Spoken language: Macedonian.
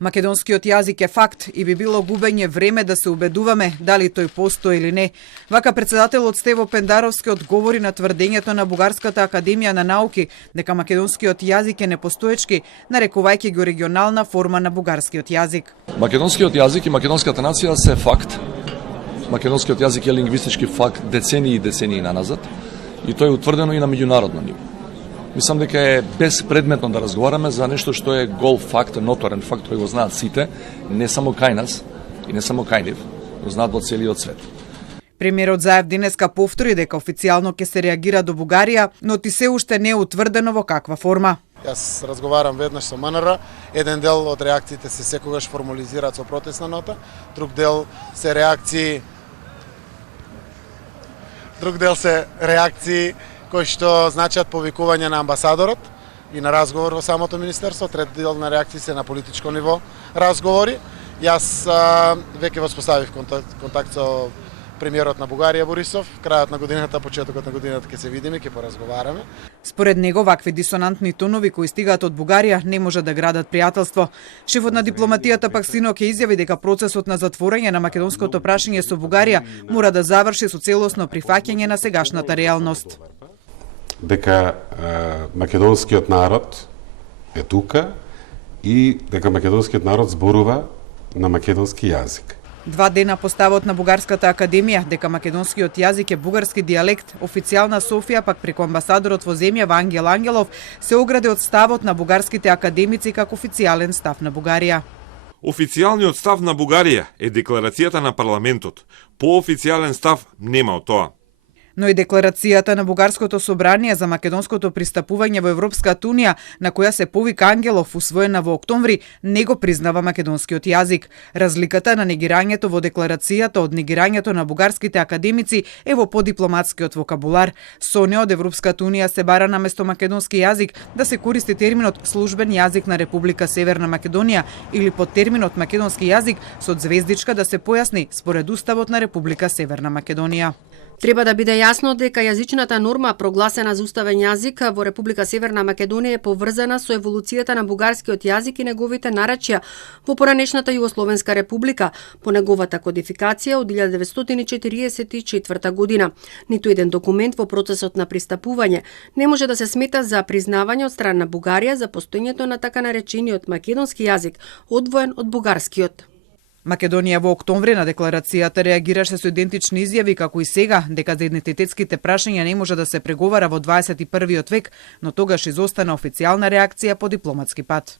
Македонскиот јазик е факт и би било губење време да се убедуваме дали тој постои или не. Вака председателот Стево Пендаровски одговори на тврдењето на Бугарската академија на науки дека македонскиот јазик е непостоечки, нарекувајќи го регионална форма на бугарскиот јазик. Македонскиот јазик и македонската нација се факт. Македонскиот јазик е лингвистички факт децении и децении наназад и тоа е утврдено и на меѓународно ниво. Мислам дека е безпредметно да разговараме за нешто што е гол факт, ноторен факт, кој го знаат сите, не само кај нас и не само кај нив, го знаат во целиот свет. Премиерот Заев денеска повтори дека официјално ќе се реагира до Бугарија, но ти се уште не е утврдено во каква форма. Јас разговарам веднаш со МНР, еден дел од реакциите се секогаш формализираат со протестна нота, друг дел се реакции кои што значат повикување на амбасадорот и на разговор во самото министерство, трет дел на реакции се на политичко ниво разговори. Јас веќе воспоставив контакт со премиерот на Бугарија Борисов, крајот на годината, почетокот на годината ќе се видиме, ќе поразговараме. Според него, вакви дисонантни тонови кои стигаат од Бугарија не може да градат пријателство. Шефот на дипломатијата пак синоќ ќе изјави дека процесот на затворање на македонското прашање со Бугарија мора да заврши со целосно прифаќање на сегашната реалност. Дека македонскиот народ е тука и дека македонскиот народ зборува на македонски јазик. 2 дена по ставот на Бугарската академија дека македонскиот јазик е бугарски дијалект, официјална Софија пак преку амбасадорот во земјава Ангел Ангелов се огради од ставот на бугарските академици како официјален став на Бугарија. Официјалниот став на Бугарија е декларацијата на парламентот. Поофицијален став нема од тоа. Но и декларацијата на Бугарското собрание за македонското пристапување во Европската унија, на која се повика Ангелов, усвоена во октомври, не го признава македонскиот јазик. Разликата на негирањето во декларацијата од негирањето на бугарските академици е во подипломатскиот вокабулар. Со неа од Европската унија се бара наместо македонски јазик да се користи терминот службен јазик на Република Северна Македонија или под терминот македонски јазик со звездичка да се појасни според Уставот на Република Северна Македонија. Треба да биде јасно дека јазичната норма прогласена за уставен јазик во Република Северна Македонија е поврзана со еволуцијата на бугарскиот јазик и неговите наречја во поранешната Југословенска република по неговата кодификација од 1944 година. Ниту еден документ во процесот на пристапување не може да се смета за признавање од страна на Бугарија за постоењето на така наречениот македонски јазик, одвоен од бугарскиот. Македонија во октомври на декларацијата реагираше со идентични изјави како и сега, дека за идентитетските прашања не може да се преговара во 21. век, но тогаш изостана официјална реакција по дипломатски пат.